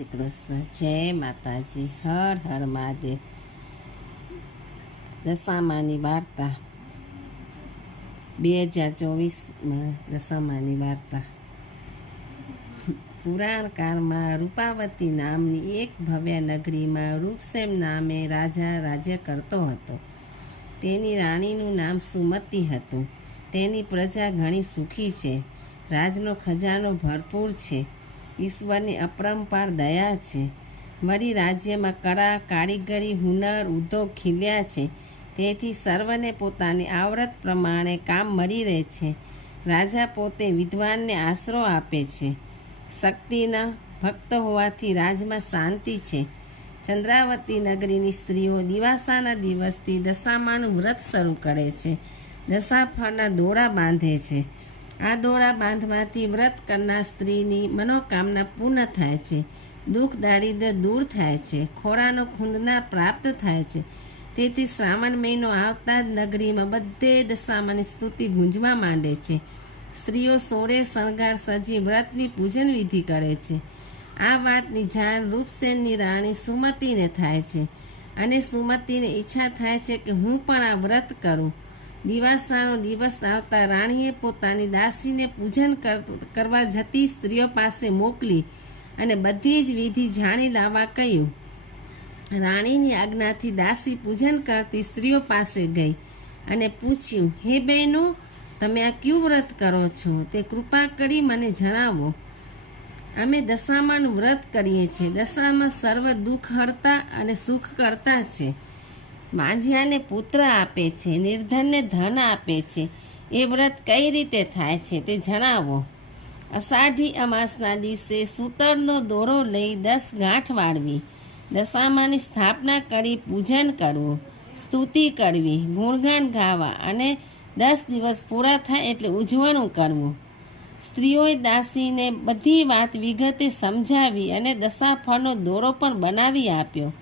શ્રી કૃષ્ણ, જય માતાજી, હર હર મહાદેવ. દશામાની વાર્તા 2024માં દશામાની વાર્તા. પુરાણ કાળમાં રૂપાવતી નામની એક ભવ્ય નગરીમાં રૂપસેન નામે રાજા રાજ્ય કરતો હતો. તેની રાણીનું નામ સુમતી હતું. તેની પ્રજા ઘણી સુખી છે. રાજનો ખજાનો ભરપૂર છે. ઈશ્વરની અપરંપાર દયા છે. વળી રાજ્યમાં કળા, કારીગરી, હુનર, ઉદ્યોગ ખીલ્યા છે. તેથી સર્વને પોતાની આવડત પ્રમાણે કામ મળી રહે છે. રાજા પોતે વિદ્વાનને આશરો આપે છે. શક્તિના ભક્ત હોવાથી રાજમાં શાંતિ છે. ચંદ્રાવતી નગરીની સ્ત્રીઓ દિવાસાના દિવસથી દશામાનું વ્રત શરૂ કરે છે. દશાફળના દોરા બાંધે છે. આ દોરા બાંધવાથી વ્રત કરનાર સ્ત્રીની મનોકામના પૂર્ણ થાય છે. દુઃખ દારિદ્ર્ય દૂર થાય છે. ખોરાનો ખૂંદનાર પ્રાપ્ત થાય છે. તેથી શ્રાવણ મહિનો આવતા જ નગરીમાં બધે દશામાની સ્તુતિ ગુંજવા માંડે છે. સ્ત્રીઓ સોળે શણગાર સજી વ્રતની પૂજન વિધિ કરે છે. આ વાતની જાણ રૂપસેનની રાણી સુમતીને થાય છે અને સુમતીને ઈચ્છા થાય છે કે હું પણ આ વ્રત કરું. દિવાસાનો દિવસ આવતા રાણીએ પોતાની દાસીને પૂજન કરવા જતી સ્ત્રીઓ પાસે મોકલી અને બધી જ વિધિ જાણી લાવવા કહ્યું. રાણીની આજ્ઞાથી દાસી પૂજન કરતી સ્ત્રીઓ પાસે ગઈ અને પૂછ્યું, હે બહેનો, તમે આ ક્યું વ્રત કરો છો? તે કૃપા કરી મને જણાવો. અમે દશામાનું વ્રત કરીએ છીએ. દશામાં સર્વ દુઃખ હરતા અને સુખ કરતા છે. માંજિયાને પુત્ર આપે છે, નિર્ધનને ધન આપે છે. એ વ્રત કઈ રીતે થાય છે તે જણાવો. અષાઢી અમાસના દિવસે સૂતરનો દોરો લઈ 10 ગાંઠ વાળવી, દશામાની સ્થાપના કરી પૂજન કરવું, સ્તુતિ કરવી, ગુણગાન ગાવા અને 10 દિવસ પૂરા થાય એટલે ઉજવણું કરવું. સ્ત્રીઓએ દાસીને બધી વાત વિગતે સમજાવી અને દશાફળનો દોરો પણ બનાવી આપ્યો.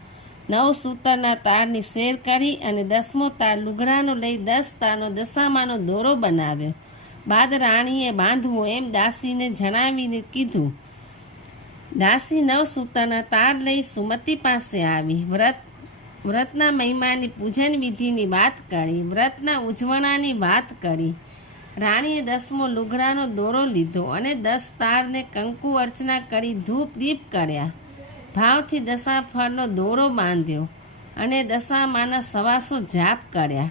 9 સૂતરના તારની શેર કરી અને 10મો તાર લુગડાનો લઈ 10 તારનો દશામાનો દોરો બનાવ્યો. બાદ રાણીએ બાંધવો એમ દાસીને જણાવીને કીધું. દાસી 9 સૂતરના તાર લઈ સુમતી પાસે આવી. વ્રતના મહિમાની પૂજન વિધિની વાત કરી. વ્રતના ઉજવણાની વાત કરી. રાણીએ 10મો લુગડાનો દોરો લીધો અને 10 તારને કંકુ અર્ચના કરી ધૂપ દીપ કર્યા. ભાવથી દશાફળનો દોરો બાંધ્યો અને દશામાના સવાસો જાપ કર્યા.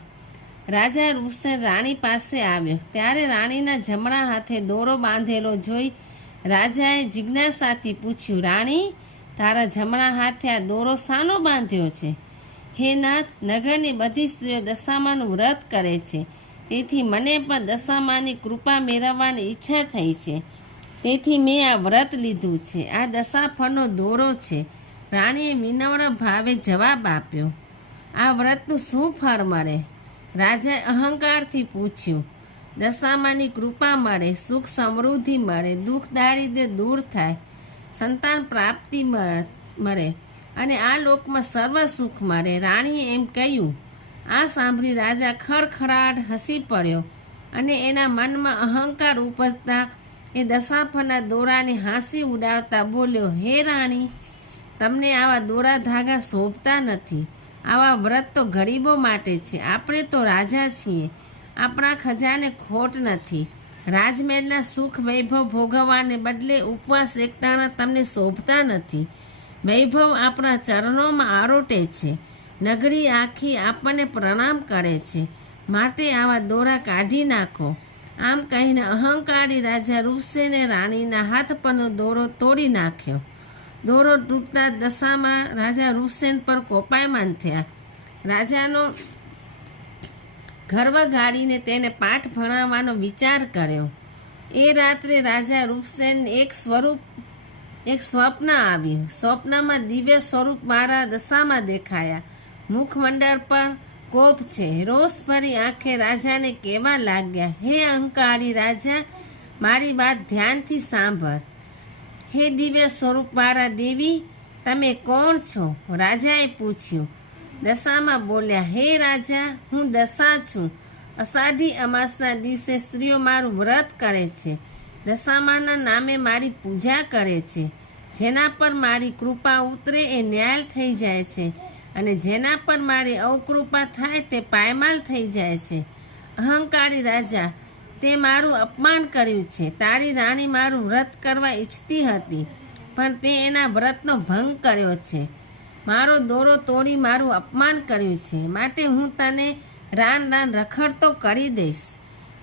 રાજા રૂપસેન રાણી પાસે આવ્યો ત્યારે રાણીના જમણા હાથે દોરો બાંધેલો જોઈ રાજાએ જિજ્ઞાસાથી પૂછ્યું, રાણી, તારા જમણા હાથે આ દોરો શાનો બાંધ્યો છે? હે નાથ, નગરની બધી સ્ત્રીઓ દશામાનું વ્રત કરે છે. તેથી મને પણ દશામાની કૃપા મેળવવાની ઈચ્છા થઈ છે. તેથી મેં આ વ્રત લીધું છે. આ દશાફળનો દોરો છે. રાણીએ વિનમ્ર ભાવે જવાબ આપ્યો. આ વ્રતનું શું ફળ મળે? રાજાએ અહંકારથી પૂછ્યું. દશામાની કૃપા મળે, સુખ સમૃદ્ધિ મળે, દુઃખ દારિદ્ર્ય દૂર થાય, સંતાન પ્રાપ્તિ મળે અને આ લોકમાં સર્વ સુખ મળે. રાણીએ એમ કહ્યું. આ સાંભળી રાજા ખડખડાટ હસી પડ્યો અને એના મનમાં અહંકાર ઉપજતા એ દશાફળના દોરાને હાંસી ઉડાવતા બોલ્યો, હે રાણી, તમને આવા દોરા ધાગા શોભતા નથી. આવા વ્રત તો ગરીબો માટે છે. આપણે તો રાજા છીએ. આપણા ખજાને ખોટ નથી. રાજમહેલના સુખ વૈભવ ભોગવવાને બદલે ઉપવાસ એકટાણા તમને શોભતા નથી. વૈભવ આપણા ચરણોમાં આરોટે છે. નગરી આખી આપણને પ્રણામ કરે છે. માટે આવા દોરા કાઢી નાખો. આમ કહીને અહંકારી રાજા રૂપસેને રાણીના હાથ પરનો દોરો તોડી નાખ્યો. દોરો તૂટતા દશામાં રાજા રૂપસેન પર કોપાયમાન થયા. રાજાનો ગર્વ ગાળીને તેને પાઠ ભણાવવાનો વિચાર કર્યો. એ રાત્રે રાજા રૂપસેનને એક સ્વપ્ન આવ્યું. સ્વપ્નમાં દિવ્ય સ્વરૂપવાળા દશામાં દેખાયા. મુખમંડળ પર કોપ છે. રોષ ભરી આંખે રાજાને કહેવા લાગ્યા, હે અહંકારી રાજા, મારી વાત ધ્યાનથી સાંભળ. હે દિવ્ય સ્વરૂપવાળા દેવી, તમે કોણ છો? રાજાએ પૂછ્યું. દશામાં બોલ્યા, હે રાજા, હું દશા છું. અષાઢી અમાસના દિવસે સ્ત્રીઓ મારું વ્રત કરે છે. દશામાના નામે મારી પૂજા કરે છે. જેના પર મારી કૃપા ઉતરે એ ન્યાલ થઈ જાય છે અને જેના પર મારી અવકૃપા થાય તે પાયમાલ થઈ જાય છે. અહંકારી રાજા, તે મારું અપમાન કર્યું છે. તારી રાણી મારું વ્રત કરવા ઈચ્છતી હતી, પણ તે એના વ્રતનો ભંગ કર્યો છે. મારો દોરો તોડી મારું અપમાન કર્યું છે, માટે હું તને રાન રાન રખડતો કરી દઈશ.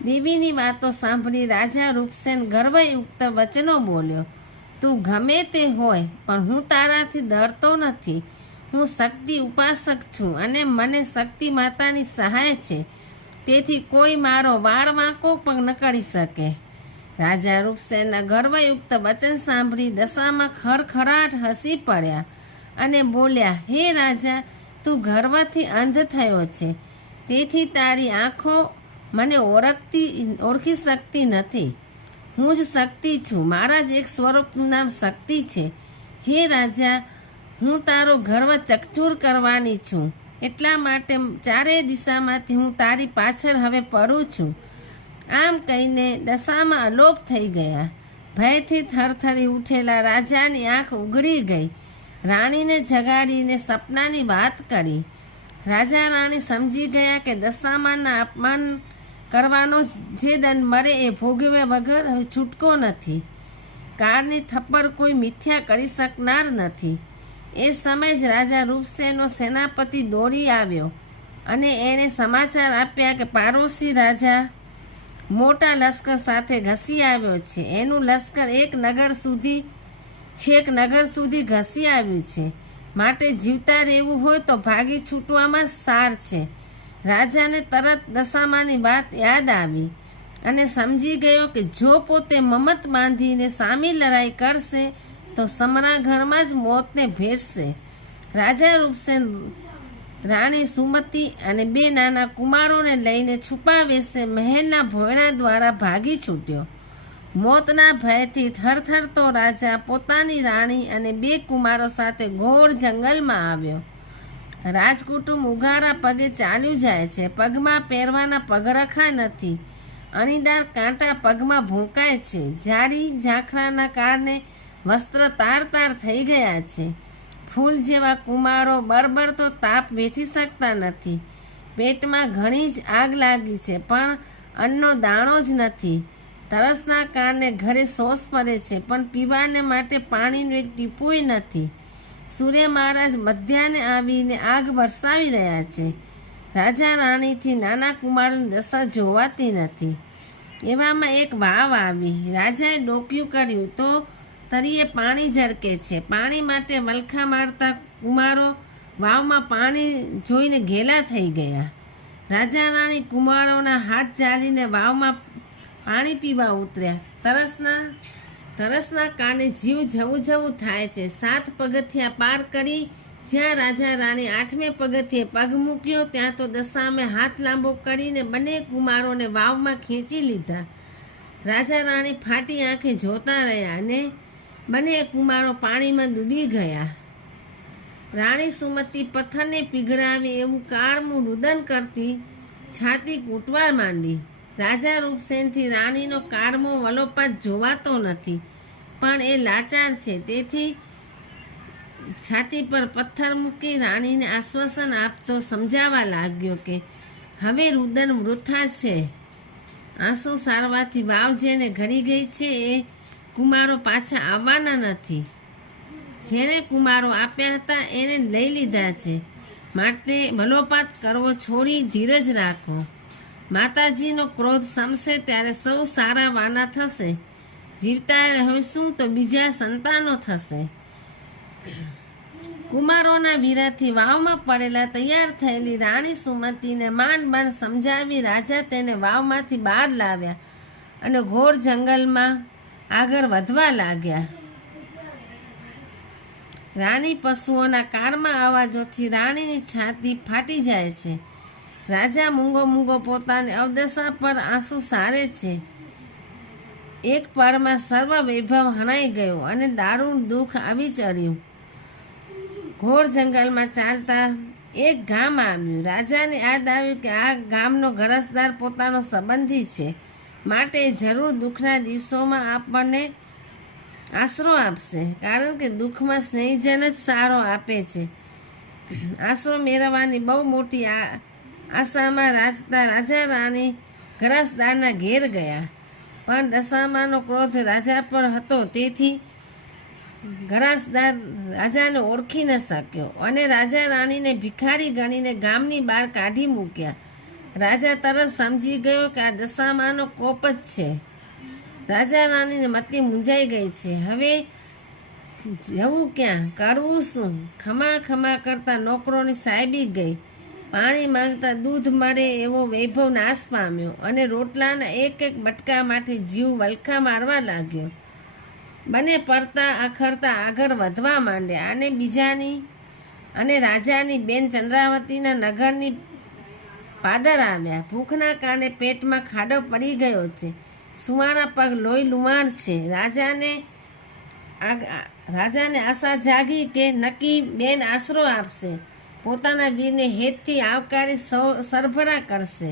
દેવીની વાતો સાંભળી રાજા રૂપસેન ગર્વયુક્ત વચનો બોલ્યો. તું ગમે તે હોય, પણ હું તારાથી ડરતો નથી. હું શક્તિ ઉપાસક છું અને મને શક્તિ માતાની સહાય છે, તેથી કોઈ મારો વાળ વાંકો પણ ન કરી શકે. રાજા રૂપસેનના ગર્વયુક્ત વચન સાંભળી દશામાં ખડખડાટ હસી પડ્યા અને બોલ્યા, હે રાજા, તું ગર્વથી અંધ થયો છે, તેથી તારી આંખો મને ઓળખી શકતી નથી. હું જ શક્તિ છું. મારા જ એક સ્વરૂપનું નામ શક્તિ છે. હે રાજા, હું તારો ગર્વ ચકચૂર કરવાની છું. એટલા માટે ચારે દિશામાંથી હું તારી પાછળ હવે પડું છું. આમ કહીને દશામાં અલોપ થઈ ગયા. ભયથી થરથરી ઉઠેલા રાજાની આંખ ઉઘડી ગઈ. રાણીને જગાડીને સપનાની વાત કરી. રાજા રાણી સમજી ગયા કે દશામાના અપમાન કરવાનો જે દંડ મળે એ ભોગવ્યા વગર હવે છૂટકો નથી. કાળની થપ્પડ કોઈ મિથ્યા કરી શકનાર નથી. એ સમયે જ રાજા રૂપસેનનો સેનાપતિ દોડી આવ્યો અને એણે સમાચાર આપ્યા કે પાડોશી રાજા મોટા લશ્કર સાથે ઘસી આવ્યો છે. એનું લશ્કર છેક નગર સુધી ઘસી આવ્યું છે, માટે જીવતા રહેવું હોય તો ભાગી છૂટવામાં સાર છે. રાજાને તરત દશામાની વાત યાદ આવી અને સમજી ગયો કે જો પોતે મમત બાંધીને સામી લડાઈ કરશે તો સમરા ઘરમાં જ મોતને ભેટશે. રાજા રૂપસેન રાણી સુમતી અને 2 નાના કુમારોને લઈને છુપા વેશે મહેલના ભોયણા દ્વારા ભાગી છૂટ્યો. મોતના ભયથી થરથરતો રાજા પોતાની રાણી અને 2 કુમારો સાથે ઘોર જંગલમાં આવ્યો. રાજકુટુંબ ઉગારા પગે ચાલ્યું જાય છે. પગમાં પહેરવાના પગરખા નથી. અણીદાર કાંટા પગમાં ભોંકાય છે. જાડી ઝાંખરાના કારણે વસ્ત્ર તાર થઈ ગયા છે. ફૂલ જેવા કુમારો બરબરતો તાપ વેઠી શકતા નથી. પેટમાં ઘણી જ આગ લાગી છે, પણ અન્નનો દાણો જ નથી. તરસના કારણે ઘરે શોષ પડે છે, પણ પીવાને માટે પાણીનું એક ટીપુંય નથી. સૂર્ય મહારાજ મધ્યાહને આવીને આગ વરસાવી રહ્યા છે. રાજા રાણીથી નાના કુમારોની દશા જોવાતી નથી. એવામાં એક વાવ આવી. રાજાએ ડોકિયું કર્યું તો તળિયે પાણી ઝરકે છે. પાણી માટે વલખા મારતા કુમારો વાવમાં પાણી જોઈને ઘેલા થઈ ગયા. રાજા રાણી કુમારોના હાથ ચાલીને વાવમાં પાણી પીવા ઉતર્યા. તરસના કારણે જીવ જવું થાય છે. 7 પગથિયા પાર કરી જ્યાં રાજા રાણી 8મે પગથિયે પગ મૂક્યો, ત્યાં તો દશામે હાથ લાંબો કરીને બંને કુમારોને વાવમાં ખેંચી લીધા. રાજા રાણી ફાટી આંખે જોતા રહ્યા અને બંને કુમારો પાણીમાં ડૂબી ગયા. રાણી સુમતી પથ્થરને પીગળાવી એવું કાળમું રુદન કરતી છાતી કૂટવા માંડી. રાજા રૂપસેનથી રાણીનો કાળમો વલોપાત જોવાતો નથી, પણ એ લાચાર છે, તેથી છાતી પર પથ્થર મૂકી રાણીને આશ્વાસન આપતો સમજાવવા લાગ્યો કે હવે રુદન વૃથા છે. આંસુ સારવાથી વાવ જેને ઘડી ગઈ છે એ કુમારો પાછા આવવાના નથી. જેને કુમારો આપ્યા હતા એને લઈ લીધા છે, માટે વલોપાત કરવો છોડી ધીરજ રાખો. માતાજીનો ક્રોધ શમશે ત્યારે સૌ સારા વાના થશે. જીવતા રહીશું તો બીજા સંતાનો થશે. કુમારોના વીરાથી વાવમાં પડેલા તૈયાર થયેલી રાણી સુમતીને માંડ સમજાવી રાજા તેને વાવમાંથી બહાર લાવ્યા અને ઘોર જંગલમાં આગળ વધવા લાગ્યા. રાણી પશુઓના કારમાં અવાજોથી રાણીની છાતી ફાટી જાય છે. રાજા મૂંગો પોતાની અવદશા પર આંસુ સારે છે. એક પળમાં સર્વ વૈભવ હણાઈ ગયો અને દારૂણ દુઃખ આવી ચડ્યું. ઘોર જંગલમાં ચાલતા એક ગામ આવ્યું. રાજાને યાદ આવ્યું કે આ ગામનો ગરજદાર પોતાનો સંબંધી છે, માટે જરૂર દુઃખના દિવસોમાં આપણને આશરો આપશે, કારણ કે દુઃખમાં સ્નેહીજન જ સારો આપે છે. આશરો મેળવવાની બહુ મોટી આશામાં રાજા રાણી ઘરાસદારના ઘેર ગયા, પણ દશામાનો ક્રોધ રાજા પર હતો, તેથી ઘરાસદાર રાજાને ઓળખી ન શક્યો અને રાજા રાણીને ભિખારી ગણીને ગામની બહાર કાઢી મૂક્યા. રાજા તરત સમજી ગયો કે આ દશામાનો કોપ જ છે. રાજા રાણીને મતિ મૂંઝાઈ ગઈ છે. હવે જવું ક્યાં, કરવું શું? ખમા ખમા કરતા નોકરોની સાહેબી ગઈ. પાણી માંગતા દૂધ મળે એવો વૈભવ નાશ પામ્યો અને રોટલાના એક એક બટકા માટે જીવ વલખા મારવા લાગ્યો. બંને પડતા આખરતા આગળ વધવા માંડ્યા અને રાજાની બેન ચંદ્રાવતીના નગરની પાદર આવ્યા. ભૂખના કારણે પેટમાં ખાડો પડી ગયો છે, સુવાના પગ લોહી લુહાણ છે. રાજાને આશા જાગી કે નક્કી બેન આશરો આપશે, પોતાના વીરને હેતથી આવકારી સરભરા કરશે.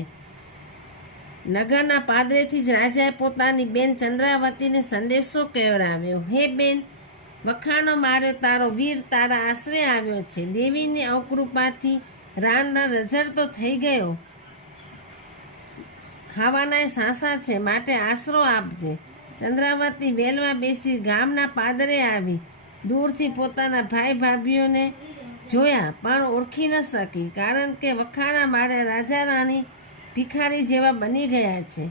નગરના પાદરેથી જ રાજાએ પોતાની બેન ચંદ્રાવતીને સંદેશો કહેવડાવ્યો. હે બેન, વખાણો માર્યો તારો વીર તારા આશરે આવ્યો છે. દેવીની અવકૃપાથી રાનના રઝળતો થઈ ગયો, ખાવાના સાસા છે, માટે આશરો આપજે. ચંદ્રાવતી વેલમાં બેસી ગામના પાદરે આવી. દૂરથી પોતાના ભાઈ ભાભીઓને જોયા, પણ ઓળખી ન શકી, કારણ કે વખાણા માર્યા રાજા રાણી ભિખારી જેવા બની ગયા છે.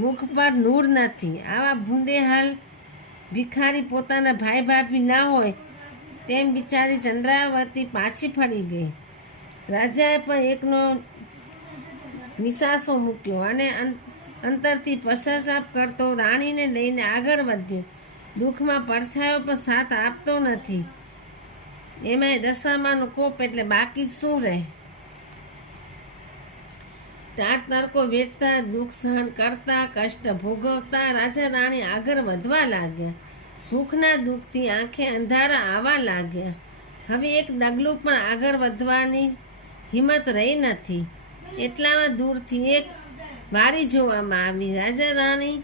મુખ પર નૂર નથી. આવા ભૂંડે હાલ ભિખારી પોતાના ભાઈ ભાભી ના હોય તેમ બિચારી ચંદ્રાવતી પાછી ફરી ગઈ. રાજાએ પણ એકનો નિશાસો મૂક્યો અને અંતરથી પશ્ચાતાપ કરતો રાણીને લઈને આગળ વધ્યો. દુઃખમાં પડછાયો પણ સાથ આપતો નથી. એમાંય દશામાનો કોપ એટલે બાકી શું રહે? ટાટ તડકો વેઠતા, દુઃખ સહન કરતા, કષ્ટ ભોગવતા રાજા રાણી આગળ વધવા લાગ્યા. ભૂખના દુઃખથી આંખે અંધારા આવવા લાગ્યા. હવે એક ડગલું પણ આગળ વધવાની હિંમત રહી નથી. એટલામાં દૂરથી એક વાડી જોવામાં આવી. રાજા રાણી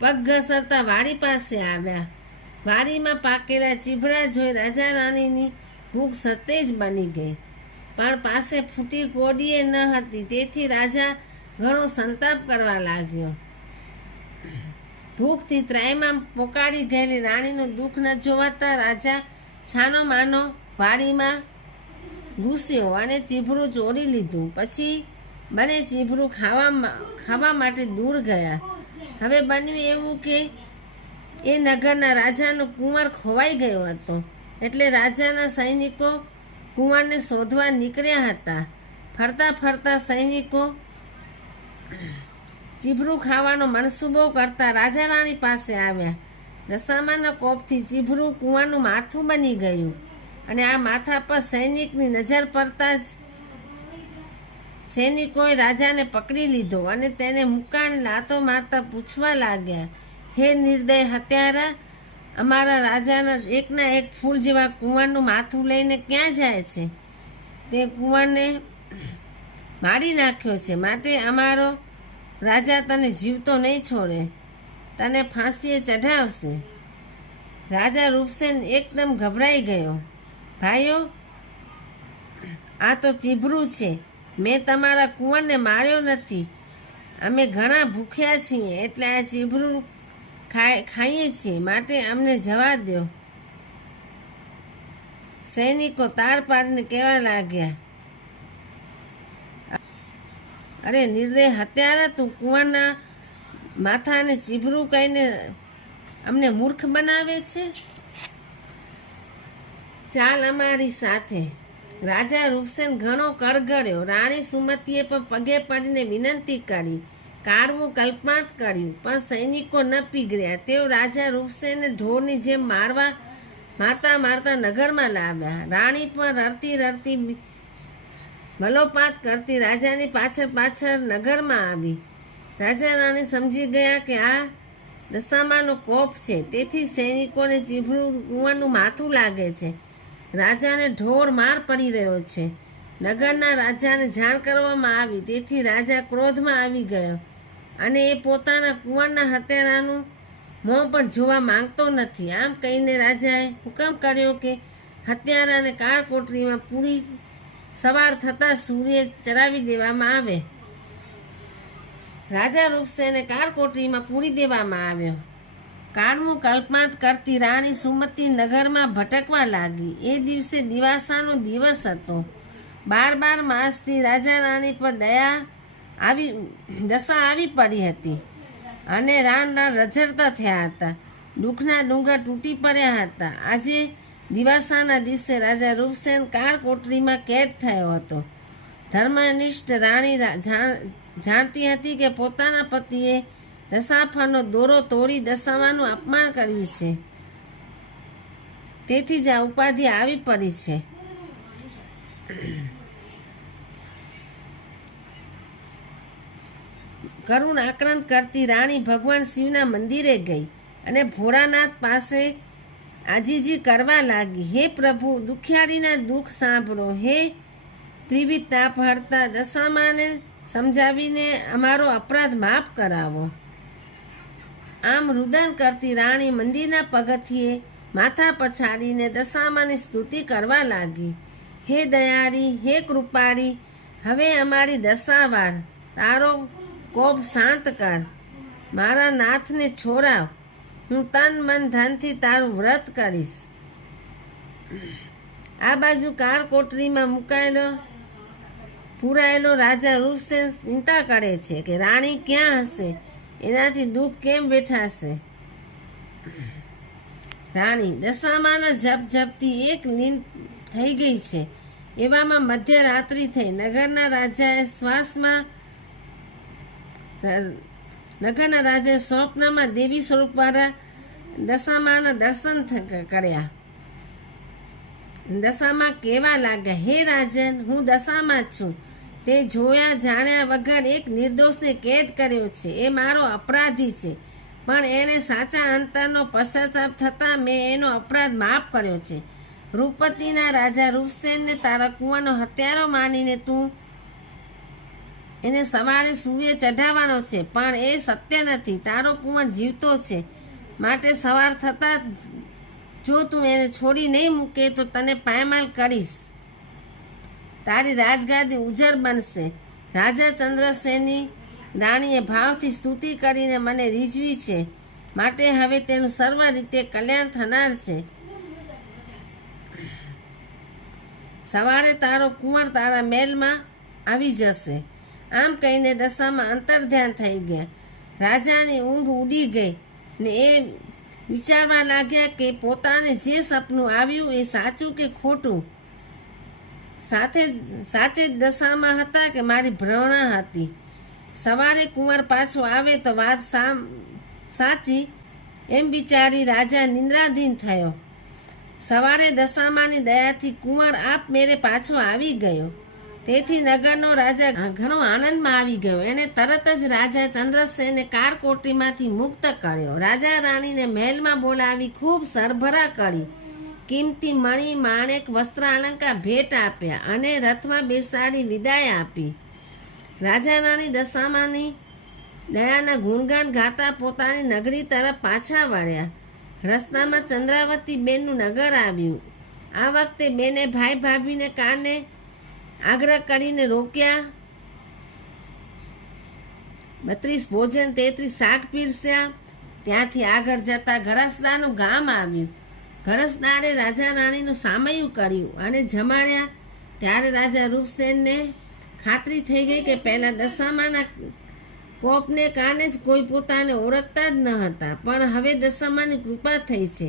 પગ ઘસરતા વાડી પાસે આવ્યા. વાડીમાં પાકેલા ચીભડા જોઈ રાજા રાણીની ભૂખ સતેજ બની ગઈ, પણ પાસે ફૂટી કોડીએ ન હતી, તેથી રાજા ઘણો સંતાપ કરવા લાગ્યો. ભૂખથી ત્રાઈમાં પોકારી ગયેલી રાણીનું દુઃખ ન જોવાતા રાજા છાનો માનો વાડીમાં ઘૂસ્યો અને ચીભરું ચોરી લીધું. પછી બંને ચીભરું ખાવા માટે દૂર ગયા. હવે બન્યું એવું કે એ નગરના રાજાનો કુંવર ખોવાઈ ગયો હતો, એટલે રાજાના સૈનિકો કુંવરને શોધવા નીકળ્યા હતા. ફરતા ફરતા સૈનિકો ચીભરું ખાવાનો મનસૂબો કરતા રાજા રાણી પાસે આવ્યા. દશામાના કોપથી ચીભરું કુંવરનું માથું બની ગયું અને આ માથા પર સૈનિકની નજર પડતા જ સૈનિકોએ રાજાને પકડી લીધો અને તેને મુકાને લાતો મારતા પૂછવા લાગ્યા, હે નિર્દય હત્યારા, અમારા રાજાના એકના એક ફૂલ જેવા કુંવરનું માથું લઈને ક્યાં જાય છે? તે કુંવરને મારી નાખ્યો છે, માટે અમારો રાજા તને જીવતો નહીં છોડે, તને ફાંસીએ ચઢાવશે. રાજા રૂપસેન એકદમ ગભરાઈ ગયો. ભાઈઓ, આ તો ચીભરું છે, મેં તમારા કુંવરને માર્યો નથી. અમે ઘણા ભૂખ્યા છીએ, એટલે આ ચીભરું ખાઈએ છીએ, માટે અમને જવા દો. સૈનિકો તાર પાડીને કહેવા લાગ્યા, અરે નિર્દય હત્યારા, તું કુંવરના માથાને ચીભરું કહીને અમને મૂર્ખ બનાવે છે? ચાલ અમારી સાથે. રાજા રૂપસેન ઘણો કરગર્યો. રાણી સુમતીએ પણ પગે પડીને વિનંતી કરી, કારવું કલ્પાંત કર્યું, પણ સૈનિકો ન પીગળ્યા. તેઓ રાજા રૂપસેનને ઢોરની જેમ મારતા મારતા નગરમાં લાવ્યા. રાણી પણ રડતી રડતી મલોપાત કરતી રાજાની પાછળ પાછળ નગરમાં આવી. રાજા રાણી સમજી ગયા કે આ દશામાનો કોપ છે, તેથી સૈનિકોને ચીભરું કુંવરનું માથું લાગે છે. રાજાને ઢોર માર પડી રહ્યો છે. નગરના રાજાને જાણ કરવામાં આવી, તેથી રાજા ક્રોધમાં આવી ગયો અને એ પોતાના કુંવરના હત્યારાનું મોં પણ જોવા માંગતો નથી. આમ કહીને રાજાએ હુકમ કર્યો કે હત્યારાને કાળ કોટરીમાં પૂરી સવાર થતાં સૂર્ય ચડાવી દેવામાં આવે. રાજા રૂપસેને કાળ કોટરીમાં પૂરી દેવામાં આવ્યો. કાળનું કલ્પાંત કરતી રાણી સુમતિ નગરમાં ભટકવા લાગી. એ દિવસે દિવાસાનો દિવસ હતો. 12 માસથી રાજા રાણી પર દશા આવી પડી હતી અને રાન રઝળતા થયા હતા. દુઃખના ડુંગર તૂટી પડ્યા હતા. આજે દિવાસાના દિવસે રાજા રૂપસેન કાળ કોટરીમાં કેદ થયો હતો. ધર્મનિષ્ઠ રાણી જાણતી હતી કે પોતાના પતિએ દશાફળનો દોરો તોડી દશામાનું અપમાન કર્યું છે, તેથી જ આ ઉપાધિ આવી પડી છે. કરુણ આક્રાંત કરતી રાણી ભગવાન શિવના મંદિરે ગઈ અને ભોળાનાથ પાસે આજીજી કરવા લાગી. હે પ્રભુ, દુખિયારીના દુઃખ સાંભળો. હે ત્રિવિધ તાપ હરતા, દશામાને સમજાવીને અમારો અપરાધ માફ કરાવો. આમ રુદન કરતી રાણી મંદિરના પગથિયે માથા પછાડીને દશામાની સ્તુતિ કરવા લાગી. હે દયાળી, હે કૃપાળી, હવે અમારી દશા વાર. તારો કોપ શાંત કર. મારા નાથને છોડાવ. હું તન મન ધનથી તારું વ્રત કરીશ. આ બાજુ કાળ કોટરીમાં પુરાયેલો રાજા રૂપસેન ચિંતા કરે છે કે રાણી ક્યાં હશે, એનાથી દુઃખ કેમ વેઠાશે. રાણી દશામાના જપ જપથી એક નીંદ થઈ ગઈ છે. એવામાં મધ્યરાત્રિ થઈ. નગરના રાજાએ સ્વપ્નમાં દેવી સ્વરૂપવાળા દશામાના દર્શન કર્યા. દશામાં કહેવા લાગ્યા, હે રાજન, હું દશામાં છું. તે જોયા જાણ્યા વગર એક નિર્દોષને કેદ કર્યો છે. એ મારો અપરાધી છે, પણ એને સાચા અંતરનો પશ્ચાતાપ થતાં મેં એનો અપરાધ માફ કર્યો છે. રૂપવતીના રાજા રૂપસેનને તારા કુંવરનો હત્યારો માનીને તું એને સવારે સૂર્ય ચઢાવવાનો છે, પણ એ સત્ય નથી. તારો કુંવર જીવતો છે, માટે સવાર થતાં જો તું એને છોડી નહીં મૂકે તો તને પાયમાલ કરીશ. તારી રાજગાદી ઉજ્જર બનશે. રાજા ચંદ્રસેનની રાણીએ ભાવથી સ્તુતિ કરીને મને રીઝવી છે, માટે હવે તેનું સર્વ રીતે કલ્યાણ થનાર છે. સવારે તારો કુંવર તારા મહેલમાં આવી જશે. આમ કહીને દશામાં અંતર્ધ્યાન થઈ ગયા. રાજાની ઊંઘ ઉડી ગઈ ને એ વિચારવા લાગ્યા કે પોતાને જે સપનું આવ્યું એ સાચું કે ખોટું. સાચે જ દશામાં હતા કે મારી ભ્રમણા હતી. સવારે કુંવર પાછો આવે તો વાત સાચી એમ વિચારી રાજા નિંદ્રાધીન થયો. સવારે દશામાની દયાથી કુંવર આપમેળે પાછો આવી ગયો. તેથી નગરનો રાજા ઘણો આનંદમાં આવી ગયો. એને તરત જ રાજા ચંદ્રસેને કાળકોટરીમાંથી મુક્ત કર્યો. રાજા રાણીને મહેલમાં બોલાવી ખૂબ સરભરા કરી. કિંમતી મણી, માણેક, વસ્ત્ર અલંકાર ભેટ આપ્યા અને રથમાં બેસાડી વિદાય આપી. રાજા રાણી દશામાની દયાના ગુણગાન ગાતા પોતાની નગરી તરફ પાછા વળ્યા. રસ્તામાં ચંદ્રાવતી બેનનું નગર આવ્યું. આ વખતે બેને ભાઈ ભાભીને કારણે આગ્રહ કરીને રોક્યા. 32 ભોજન 33 શાક પીરસ્યા. ત્યાંથી આગળ જતા ગરસદાનું ગામ આવ્યું. ગરસદારે રાજા રાણીનું સામયું કર્યું અને જમાડ્યા. ત્યારે રાજા રૂપસેનને ખાતરી થઈ ગઈ કે પહેલા દશામાના કોપને કારણે જ કોઈ પોતાને ઓળખતા જ ન હતા, પણ હવે દશામાની કૃપા થઈ છે,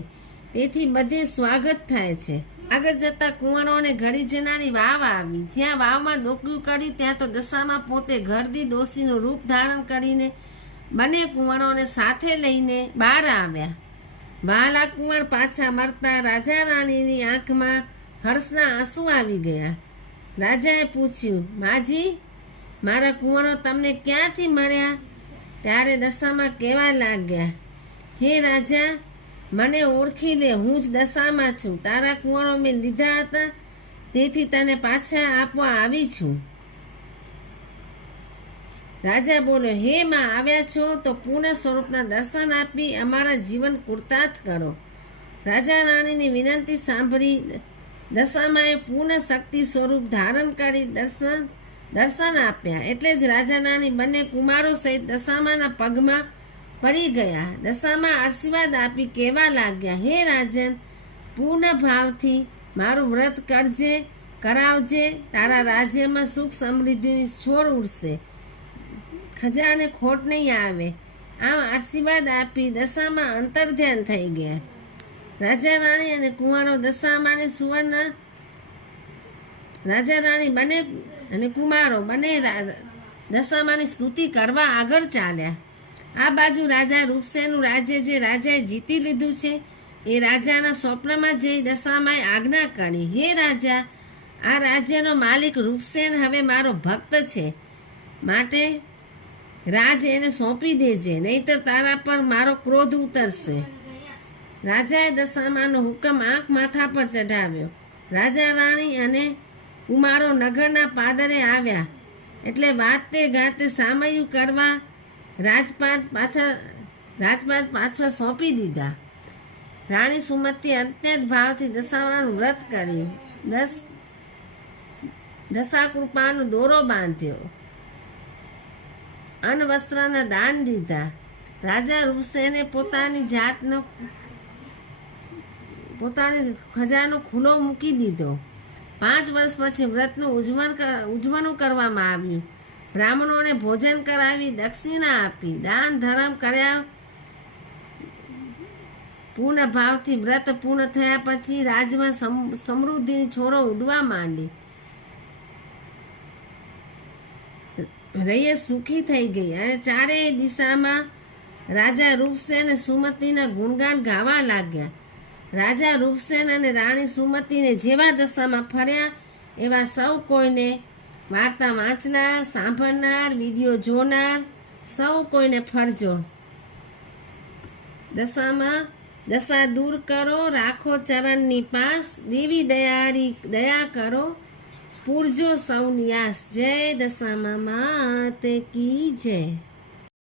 તેથી બધે સ્વાગત થાય છે. આગળ જતા કુંવરોને ઘડી જનારી વાવ આવી. જ્યાં વાવમાં ડોક્યું કર્યું ત્યાં તો દશામાં પોતે ઘરદી ડોશીનું રૂપ ધારણ કરીને બંને કુંવરોને સાથે લઈને બહાર આવ્યા. વહાલા કુંવર પાછા મળતા રાજા રાણીની આંખમાં હર્ષના આંસુ આવી ગયા. રાજાએ પૂછ્યું, માજી, મારા કુંવરો તમને ક્યાંથી મળ્યા? ત્યારે દશામાં કહેવા લાગ્યા, હે રાજા, મને ઓળખી લે, હું જ દશામાં છું. તારા કુંવરો મેં લીધા હતા, તેથી તને પાછા આપવા આવી છું. રાજા બોલ્યો, હે માં, આવ્યા છો તો પૂર્ણ સ્વરૂપના દર્શન આપી અમારા જીવન કૃતાર્થ કરો. રાજા રાણીની વિનંતી સાંભળી દશામાએ પૂર્ણ શક્તિ સ્વરૂપ ધારણ કરી દર્શન આપ્યા. એટલે જ રાજા રાણી બંને કુમારો સહિત દશામાના પગમાં પડી ગયા. દશામા આશીર્વાદ આપી કહેવા લાગ્યા, હે રાજન, પૂર્ણ ભાવથી મારું વ્રત કરાવજે. તારા રાજ્યમાં સુખ સમૃદ્ધિની છોડ ઉડશે, ખજાને ખોટ નહીં આવે. આમ આશીર્વાદ આપી દશામાં અંતર્ધ્યાન થઈ ગયા. રાજા રાણી અને કુંવારો દશામાને સુવર્ણ રાજા રાણી બંને અને કુમારો બંને દશામાની સ્તુતિ કરવા આગળ ચાલ્યા. આ બાજુ રાજા રૂપસેનનું રાજ્ય જે રાજાએ જીતી લીધું છે એ રાજાના સ્વપ્નમાં જઈ દશામાએ આજ્ઞા કરી, હે રાજા, આ રાજ્યનો માલિક રૂપસેન હવે મારો ભક્ત છે, માટે રાજ એને સોંપી દેજે, નહીતર તારા પર મારો ક્રોધ ઉતરશે. રાજાએ દશામાનો હુકમ આંખ માથા પર ચઢાવ્યો. રાજા રાણી અને કુમારો નગરના પાદરે આવ્યા એટલે વાતે ગાતે સામયું કરવા રાજપાટ પાછા સોંપી દીધા. રાણી સુમતી અત્યંત ભાવથી દશામાનું વ્રત કર્યું. દશાકૃપાનો દોરો બાંધ્યો, અન્ન વસ્ત્રના દાન દીધા. રાજા રૂપસેને પોતાની ખજાનો ખુલ્લો મૂકી દીધો. 5 વર્ષ પછી વ્રતનું ઉજવણું કરવામાં આવ્યું. બ્રાહ્મણોને ભોજન કરાવી, દક્ષિણા આપી, દાન ધર્મ કર્યા. પૂર્ણ ભાવથી વ્રત પૂર્ણ થયા પછી રાજમાં સમૃદ્ધિની છોરો ઉડવા માંડી. રૈયત સુખી થઈ ગઈ અને ચારેય દિશામાં રાજા રૂપસેન અને સુમતીના ગુણગાન ગાવા લાગ્યા. રાજા રૂપસેન અને રાણી સુમતીને જેવા દશામાં ફર્યા એવા સૌ કોઈને, વાર્તા વાંચનાર, સાંભળનાર, વિડીયો જોનાર સૌ કોઈને ફરજો. દશા દૂર કરો, રાખો ચરણની પાસ, દેવી દયા કરો, પૂરજો સૌની આસ. જય દશામા માત કી જય.